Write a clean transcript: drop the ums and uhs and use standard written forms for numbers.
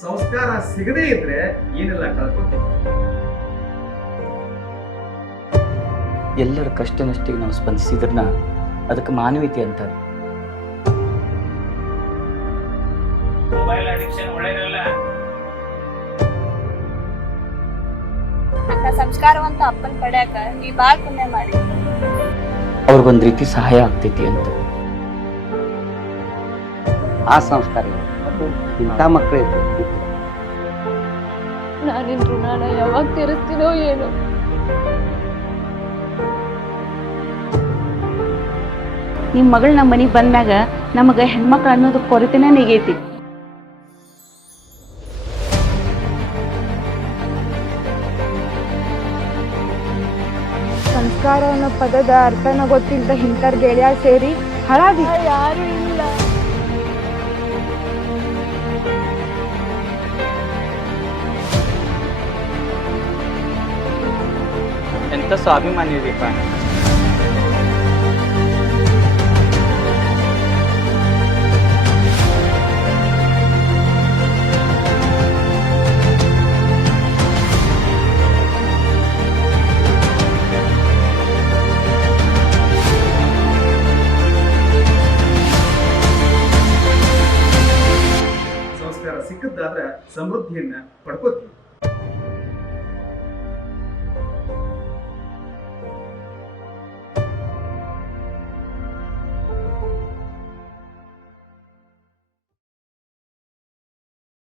ಸಂಸ್ಕಾರ ಸಿಗದೇ ಇದ್ರೆ ಏನೆಲ್ಲ ಕಳ್ಕೊತೀವಿ. ಎಲ್ಲರ ಕಷ್ಟ ನಷ್ಟಿಗೆ ನಾವು ಸ್ಪಂದಿಸಿದ್ರನ್ನ ಅದಕ್ಕೆ ಮಾನವೀಯತೆ ಅಂತಾರೆ. ಮೊಬೈಲ್ ಅಡಿಕ್ಷನ್ ಒಳ್ಳೆಯದಲ್ಲ. ಅಂತ ಸಂಸ್ಕಾರವಂತ ಅಪ್ಪನ ಪಡ್ಯಾಕ ನೀ ಬಾಳ್ ಪುಣ್ಯ ಮಾಡಿ. ಅವ್ರಿಗೊಂದ್ ರೀತಿ ಸಹಾಯ ಆಗ್ತೈತಿ ಅಂತ. ಆ ಸಂಸ್ಕಾರ ಇಂಥ ಮಕ್ಕಳು ನಾನಿನ್ ಋಣಾನ ಯಾವಾಗ ತೀರಿಸ್ತೀನೋ ಏನೋ. ನಿಮ್ಮ ಮಗಳು ನಮ್ಮ ಮನೆಗೆ ಬಂದಾಗ ನಮಗೆ ಹೆಣ್ಮಕ್ಳು ಅನ್ನೋದು ಕೊರತೆನೇ ನೆಗೈತಿ. ಸಂಸ್ಕಾರ ಅನ್ನೋ ಪದದ ಅರ್ಥನ ಗೊತ್ತಿಲ್ಲದ ಹಿಂತರ್ ಗೆಳೆಯ ಸೇರಿ ಹಳಾದಿ ಯಾರು ಇಲ್ಲ. ಎಂತ ಸ್ವಾಭಿಮಾನಿ ಇದೀಪ. ಸಂಸ್ಕಾರ ಸಿಕ್ಕದ್ದಾದ್ರೆ ಸಮೃದ್ಧಿಯನ್ನ ಪಡ್ಕೋತೀವಿ.